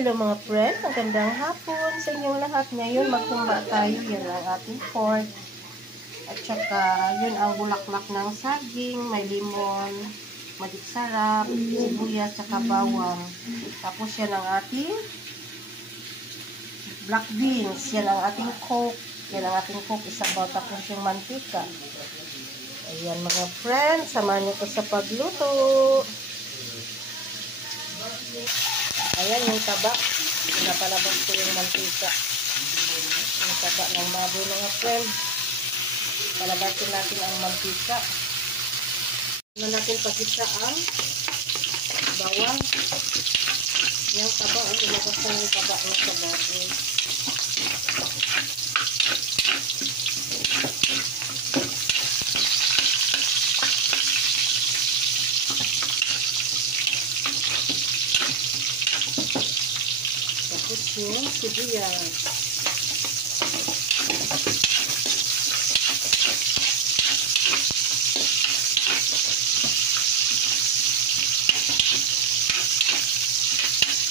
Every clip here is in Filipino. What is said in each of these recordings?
Hello mga friend, magandang hapon sa inyong lahat. Ngayon maghumba tayo. Yan ang ating pork. At saka yun ang bulaklak ng saging, may limon, magic sarap, sibuyas, saka bawang. Tapos yan ang ating black beans. Yan ang ating coke. Yan ang ating coke isabaw. Tapos yung mantika. Ayan mga friend, samahan niyo ko sa pagluto. Ayan yung taba. Napalabas ko yung mantika. Yung taba ng baboy mga friend. Palabasin natin ang mantika. Na natin pagkita ang bawang. Yung taba. Ilabas na yung taba sa baboy. Tapos yung sibuyas.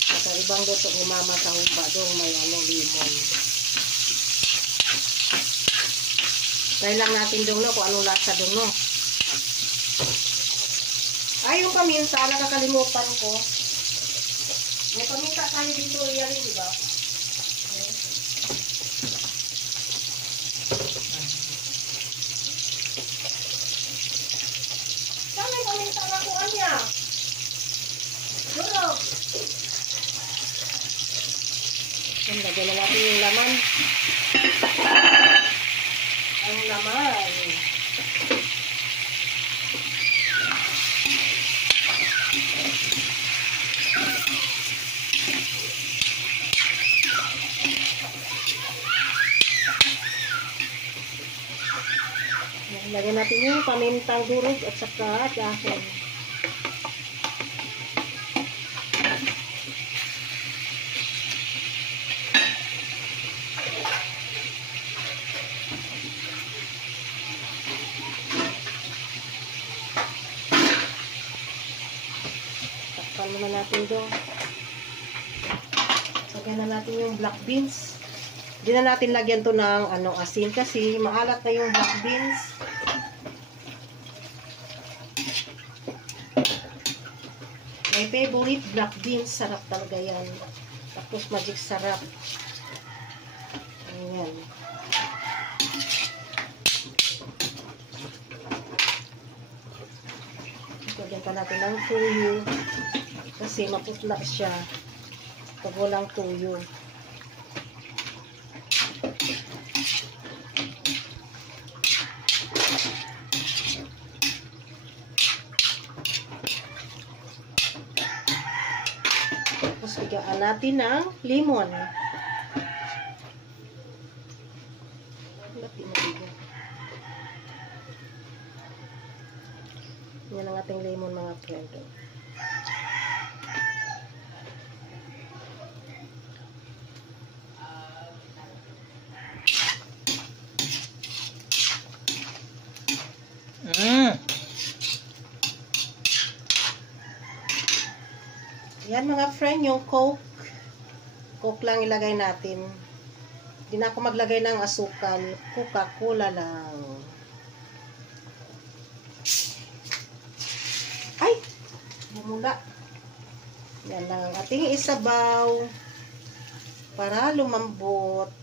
At ang ibang luto umama sa humba dong may limon. Try lang natin dong no kung anong lasa dong no. Ay yung paminta, nakakalimutan ko. May paminta tayo dito yan, di ba? Okay. Saan may paminta na ko niya? Duro. Lagyan na natin yung laman. Ang laman. Lagyan natin yung pamintang durog at saka dahon. Takpan muna natin doon. Lagyan na natin yung black beans. Hindi na natin lagyan to ng asin kasi maalat na yung black beans. My favorite black beans, sarap talaga yan. Tapos magic sarap. Ayan. Lagyan pa natin ng tuyo. Kasi maputla siya pag walang tuyo. Tapos bigyan natin ng limon. Yan ang ating lemon mga friend. Yan mga friend, yung coke. Coke lang ilagay natin. Hindi na ako maglagay ng asukal. Coca-Cola lang. Ay! Bumula. Yan lang ang ating isabaw. Para lumambot.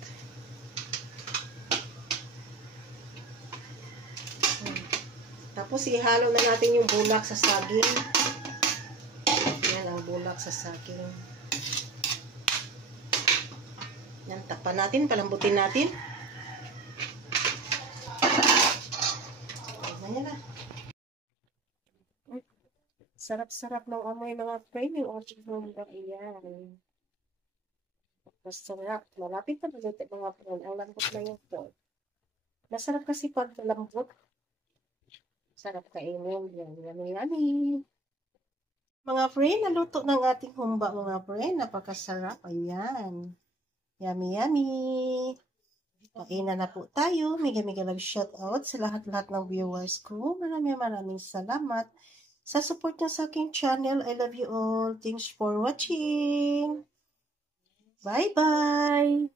Tapos ihalo na natin yung bulak sa saging. Yan ang bulak sa saging. Yan, tapan natin, palambutin natin. Ayan na. Sarap-sarap ng amoy mga friend yung ating humba. Ayan. Masarap. Malapit na maluto mga friend. Ang lambot na yung pork. Masarap kasi pag malambot. Sarap kainin. Yan, yummy, yummy. Mga friend, naluto ng ating humba mga friend. Napakasarap. Ayan. Yummy, yummy. Kainan na po tayo. Mega love shout out sa lahat-lahat ng viewers ko. Maraming salamat sa support niyo sa aking channel. I love you all. Thanks for watching. Bye-bye!